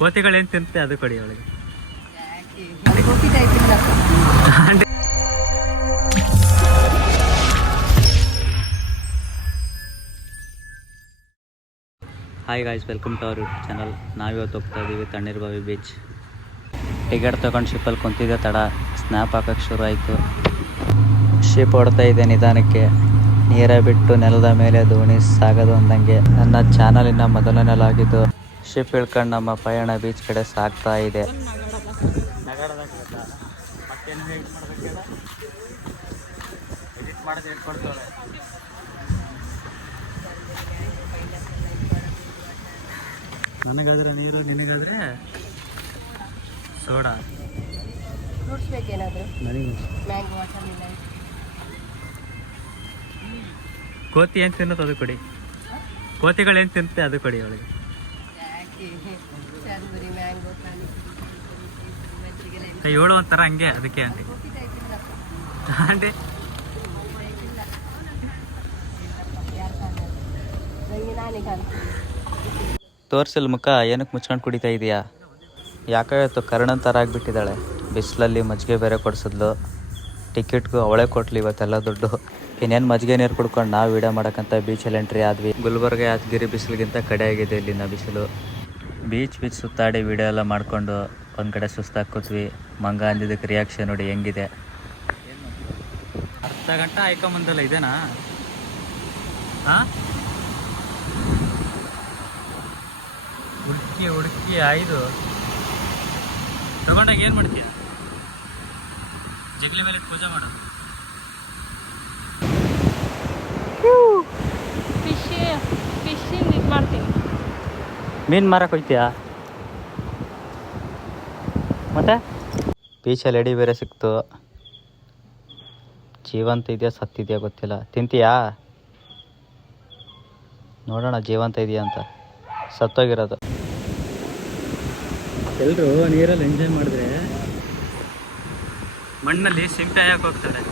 ಕೋತಿಗಳೇನು ತಿಂತೆ ಅದು ಕೊಡಿ ಅವಳಿಗೆ. Hi guys, welcome to our YouTube channel. ನಾವಿವತ್ತು ಹೋಗ್ತಾ ಇದ್ದೀವಿ ತಣ್ಣೀರ್ಬಾವಿ ಬೀಚ್. ಟಿಕೆಟ್ ತೊಗೊಂಡು ಶಿಪ್ಪಲ್ಲಿ ಕುಂತಿದ್ದೆ, ತಡ ಸ್ನ್ಯಾಪ್ ಹಾಕೋಕ್ಕೆ ಶುರು ಆಯಿತು. ಶಿಪ್ ಹೊಡ್ತಾ ಇದೆ ನಿಧಾನಕ್ಕೆ, ನೀರೇ ಬಿಟ್ಟು ನೆಲದ ಮೇಲೆ ದೋಣಿ ಸಾಗೋದು ಅಂದಂಗೆ. ನನ್ನ ಚಾನಲಿನ ಮೊದಲನೇಲಾಗಿದ್ದು ಶಿಪ್ ಇಳ್ಕೊಂಡು ನಮ್ಮ ಪಯಣ ಬೀಚ್ ಕಡೆ ಸಾಗ್ತಾ ಇದೆ. ನನಗಾದ್ರೆ ನೀರು, ನಿನಗಾದ್ರೆ ಸೋಡಾ. ಕೋತಿ ಏನು ತಿನ್ನೋದು ಅದು ಕೊಡಿ. ಕೋತಿಗಳೇನು ತಿನ್ನುತ್ತೆ ಅದು ಕೊಡಿ ಅವಳಿಗೆ. ಏಳು ಒಂಥರ ಹಂಗೆ, ಅದಕ್ಕೆ ಆಂಟಿ ಆಂಟಿ ತೋರ್ಸಲ್ ಮುಖ ಏನಕ್ಕೆ ಮುಚ್ಕೊಂಡು ಕುಡಿತಾ ಇದೆಯಾ? ಯಾಕಾಯ್ತು ಕರ್ಣನ್ ಥರ ಆಗಿಬಿಟ್ಟಿದ್ದಾಳೆ. ಬಿಸಿಲಲ್ಲಿ ಮಜ್ಜಿಗೆ ಬೇರೆ ಕೊಡಿಸಿದ್ಲು. ಟಿಕೆಟ್ಗೂ ಅವಳೇ ಕೊಟ್ಲಿ ಇವತ್ತೆಲ್ಲ ದುಡ್ಡು. ಇನ್ನೇನು ಮಜ್ಜಿಗೆ ನೀರು ಕುಡ್ಕೊಂಡು ನಾವು ವೀಡಿಯೋ ಮಾಡೋಕ್ಕಂತ ಬೀಚಲ್ಲಿ ಎಂಟ್ರಿ ಆದ್ವಿ. ಗುಲ್ಬರ್ಗ ಯಾದಗಿರಿ ಬಿಸಿಲಿಗಿಂತ ಕಡೆ ಆಗಿದೆ ಇಲ್ಲಿನ ಬಿಸಿಲು. ಬೀಚ್ ಸುತ್ತಾಡಿ ವೀಡಿಯೋ ಎಲ್ಲ ಮಾಡಿಕೊಂಡು ಒಂದು ಕಡೆ ಸುಸ್ತಾಗಿ ಕೂತ್ವಿ. ಮಂಗ ಅಂದಿದ್ದಕ್ಕೆ ರಿಯಾಕ್ಷನ್ ನೋಡಿ ಹೆಂಗಿದೆ. ಅರ್ಧ ಗಂಟೆ ಆಯ್ಕೊಂಬಂದಲ್ಲ, ಇದೇನಾ? ಹಾಂ, ಹುಡುಕಿ ಆಯ್ದು ತಗೊಂಡಾಗ ಏನು ಮಾಡ್ತೀಯ? ಜಗ್ಲಿ ಮೇಲೆ ಪೂಜೆ ಮಾಡೋದು. ಫಿಶಿಂಗ್ ಇದು ಮಾಡ್ತೀನಿ. ಮೀನು ಮಾರಕ್ಕೆ ಹೋಗ್ತೀಯಾ? ಮತ್ತೆ ಬೀಚಲ್ಲಿ ಎಡಿ ಬೇರೆ ಸಿಕ್ತು. ಜೀವಂತ ಇದೆಯಾ ಸತ್ತಿದೆಯಾ ಗೊತ್ತಿಲ್ಲ. ತಿಂತೀಯಾ? ನೋಡೋಣ ಜೀವಂತ ಇದೆಯಾ ಅಂತ. ಸತ್ತೋಗಿರೋದು. ಎಲ್ಲರೂ ನೀರಲ್ಲಿ ಎಂಜಾಯ್ ಮಾಡಿದ್ರೆ ಮಣ್ಣಲ್ಲಿ ಸಿಂಪೆ ಹಾಕಿ ಹೋಗ್ತಾರೆ.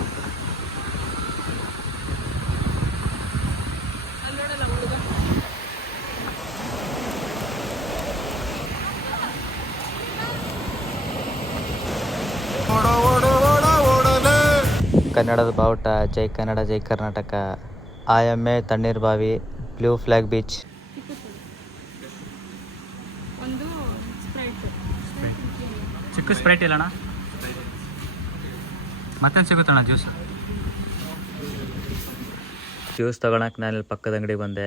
ಕನ್ನಡದ ಬಾವುಟ, ಜೈ ಕನ್ನಡ ಜೈ Karnataka. IMA Tannirbhavi, blue flag beach. ಚಿಕ್ಕ ಸ್ಪ್ರೈಟ್ ಇಲ್ಲಣ್ಣ? ಮತ್ತೇನು ಸಿಗುತ್ತಣ್ಣ ಜ್ಯೂಸ್ ತಗೊಳಕ್ಕೆ ನಾನು ಇಲ್ಲಿ ಪಕ್ಕದ ಅಂಗಡಿ ಬಂದೆ.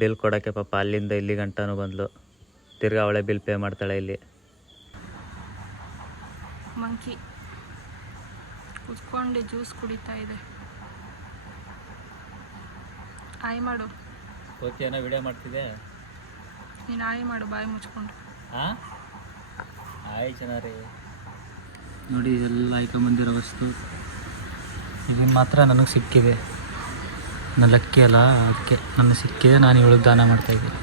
ಬಿಲ್ ಕೊಡೋಕ್ಕೆ ಪಾಪ ಅಲ್ಲಿಂದ ಇಲ್ಲಿ ಗಂಟನೂ ಬಂದಳು. ತಿರ್ಗಿ ಅವಳೇ ಬಿಲ್ ಪೇ ಮಾಡ್ತಾಳೆ. ಇಲ್ಲಿ ಮಂಕಿ ಕುತ್ಕೊಂಡು ಜ್ಯೂಸ್ ಕುಡಿತಾ ಇದೆ. ಆಯ್ ಮಾಡು. ಓಕೆ, ಏನೋ ವಿಡಿಯೋ ಮಾಡ್ತಿದ್ದೆ. ನೀನು ಆಯ್ ಮಾಡು ಬಾಯಿ ಮುಚ್ಕೊಂಡು. ಹಾಂ, ಆಯ್ ಚೆನ್ನಾರಿ. ನೋಡಿ ಇದೆಲ್ಲ ಆಯ್ಕೊಂಬಂದಿರೋ ವಸ್ತು. ಇದನ್ನು ಮಾತ್ರ ನನಗೆ ಸಿಕ್ಕಿದೆ. ನನ್ನ ಲಕ್ಕಿ ಅಲ್ಲ, ಅದಕ್ಕೆ ನನಗೆ ಸಿಕ್ಕಿದೆ. ನಾನು ಇವಳಿಗೆ ದಾನ ಮಾಡ್ತಾಯಿದ್ದೀನಿ.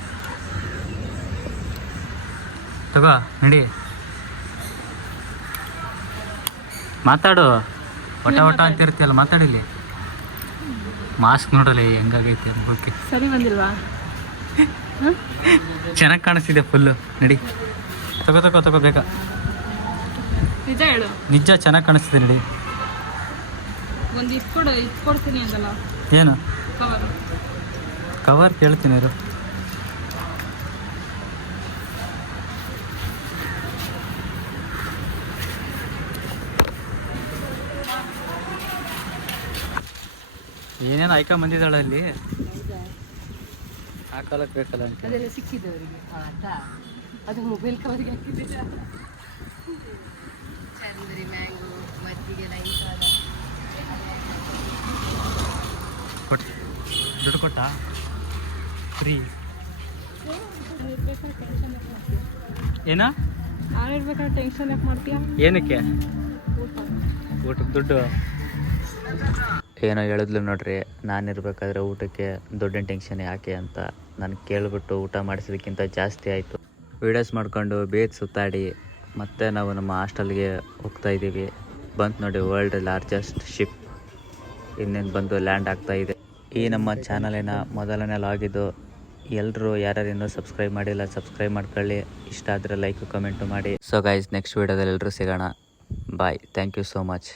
ತಗೋ ನಡಿ, ಮಾತಾಡು. ಒಟ ಅಂತಿರ್ತೀಯಲ್ಲ, ಮಾತಾಡಿಲ್ಲಿ. ಮಾಸ್ಕ್ ನೋಡಲ್ಲ ಹೆಂಗಾಗೈತೆ. ಓಕೆ, ಸರಿ ಬಂದಿಲ್ವಾ? ಚೆನ್ನಾಗಿ ಕಾಣಿಸ್ತಿದೆ ಫುಲ್ಲು. ನಡಿ, ತಗೋ ಬೇಕಾ? ನಿಜ ಹೇಳು. ನಿಜ ಚೆನ್ನಾಗಿ ಕಾಣಿಸ್ತಿದೆ. ನಡಿ. ಒಂದು ಇಟ್ಕೊಡ್ತೀನಿ ಅಂತಲ್ಲ. ಏನು ಕವರು? ಕವರ್ ಕೇಳ್ತೀನಿ ಇರು. ಏನೇನು ಆಯ್ಕೊಂಡ್ ಬಂದಿದ್ದಾಳೆ ಅಲ್ಲಿ. ಹಾಕಲಕ್ಕೆ ಬೇಕಲ್ಲ ಅಂತ ಅದೆಲ್ಲ ಸಿಕ್ಕಿದವರಿಗೆ. ಅದು ಮೊಬೈಲ್ ಕವರಿಗೆ ಹಾಕಿದ್ದಿಲ್ಲ. ಚಂದ್ರಿ, ಮ್ಯಾಂಗೋ, ಮಜ್ಜಿಗೆ, ದುಡ್ಡು ಕೊಟ್ಟ ಫ್ರೀ. ಏನ ನಾನು ಇರ್ಬೇಕಾದ್ರೆ ಟೆನ್ಷನ್ ಯಾಕೆ ಮಾಡ್ತೀಯ? ಏನಕ್ಕೆ? ಊಟಕ್ಕೆ ದುಡ್ಡು ಏನೋ ಹೇಳಿದ್ಲು ನೋಡ್ರಿ. ನಾನಿರ್ಬೇಕಾದ್ರೆ ಊಟಕ್ಕೆ ದುಡ್ಡಿನ ಟೆನ್ಷನ್ ಯಾಕೆ ಅಂತ ನನಗೆ ಕೇಳಿಬಿಟ್ಟು ಊಟ ಮಾಡಿಸೋದಕ್ಕಿಂತ ಜಾಸ್ತಿ ಆಯಿತು. ವೀಡಿಯೋಸ್ ಮಾಡಿಕೊಂಡು ಬೀಚ್ ಸುತ್ತಾಡಿ ಮತ್ತೆ ನಾವು ನಮ್ಮ ಹಾಸ್ಟೆಲ್ಗೆ ಹೋಗ್ತಾಯಿದ್ದೀವಿ. ಬಂತು ನೋಡಿ ವರ್ಲ್ಡ್ ಲಾರ್ಜೆಸ್ಟ್ ಶಿಪ್ ಇನ್ನೇನು ಬಂದು ಲ್ಯಾಂಡ್ ಆಗ್ತಾಯಿದೆ. ಈ ನಮ್ಮ ಚಾನಲಿನ ಮೊದಲನೇ ಲಾಗ್ ಇದು. ಎಲ್ಲರೂ ಯಾರ್ಯಾರು ಇನ್ನೂ ಸಬ್ಸ್ಕ್ರೈಬ್ ಮಾಡಿಲ್ಲ ಸಬ್ಸ್ಕ್ರೈಬ್ ಮಾಡ್ಕೊಳ್ಳಿ. ಇಷ್ಟ ಆದರೆ ಲೈಕ್ ಕಮೆಂಟು ಮಾಡಿ. ಸೊ ಗೈಸ್ ನೆಕ್ಸ್ಟ್ ವೀಡಿಯೋದಲ್ಲಿ ಎಲ್ಲರೂ ಸಿಗೋಣ. Bye. Thank you so much.